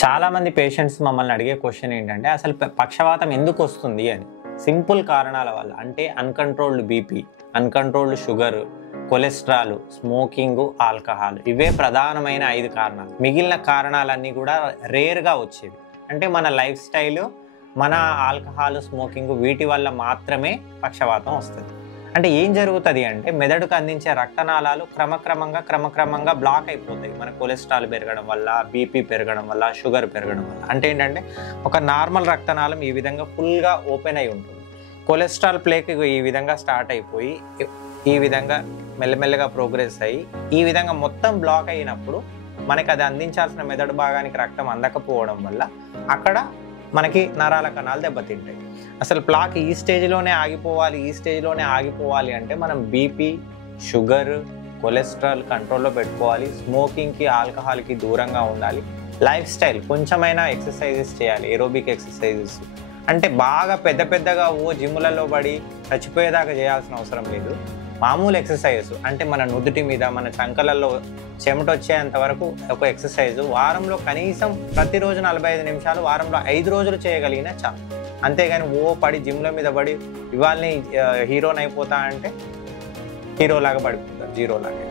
చాలామంది పేషెంట్స్ మమ్మల్ని అడిగే క్వశ్చన్ ఏంటంటే అసలు పక్షవాతం ఎందుకు వస్తుంది అని. సింపుల్ కారణాల వల్ల, అంటే uncontrolled BP, uncontrolled sugar, cholesterol, smoking, alcohol. ఇవే ప్రధానమైన 5 కారణాలు. మిగిలిన కారణాలన్నీ కూడా రేర్గా వచ్చేవి. అంటే మన లైఫ్ స్టైల్, మన ఆల్కహాల్, స్మోకింగ్ వీటి వల్ల మాత్రమే పక్షవాతం వస్తుంది. అంటే ఏం జరుగుతుంది అంటే మెదడుకు అందించే రక్తనాళాలు క్రమక్రమంగా బ్లాక్ అయిపోతాయి. మన కొలెస్ట్రాల్ పెరగడం వల్ల, బీపీ పెరగడం వల్ల, షుగర్ పెరగడం వల్ల. అంటే ఏంటంటే ఒక నార్మల్ రక్తనాళం ఈ విధంగా ఫుల్గా ఓపెన్ అయి ఉంటుంది. కొలెస్ట్రాల్ ప్లేక్ ఈ విధంగా స్టార్ట్ అయిపోయి ఈ విధంగా మెల్లమెల్లగా ప్రోగ్రెస్ అయ్యి ఈ విధంగా మొత్తం బ్లాక్ అయినప్పుడు మనకి అది అందించాల్సిన మెదడు భాగానికి రక్తం అందకపోవడం వల్ల అక్కడ మనకి నరాల కణాలు దెబ్బతింటాయి. అసలు ప్లాక్ ఈ స్టేజ్లోనే ఆగిపోవాలి అంటే మనం బీపీ, షుగర్, కొలెస్ట్రాల్ కంట్రోల్లో పెట్టుకోవాలి. స్మోకింగ్కి, ఆల్కహాల్కి దూరంగా ఉండాలి. లైఫ్ స్టైల్, కొంచెమైనా ఎక్సర్సైజెస్ చేయాలి, ఏరోబిక్ ఎక్సర్సైజెస్. అంటే బాగా పెద్దగా జిమ్ములలో పడి చచ్చిపోయేదాకా చేయాల్సిన అవసరం లేదు. మామూలు ఎక్సర్సైజెస్, అంటే మన నుదుటి మీద, మన చంకలలో చెమట వచ్చేంత వరకు ఒక ఎక్సర్సైజ్ వారంలో కనీసం ప్రతిరోజు 45 నిమిషాలు, వారంలో 5 రోజులు చేయగలిగినా చాలు. అంతేగాని పడి జిమ్ల మీద పడి ఇవాళని హీరోని అయిపోతా అంటే హీరోలాగా పడిపోతారు, జీరోలాగా.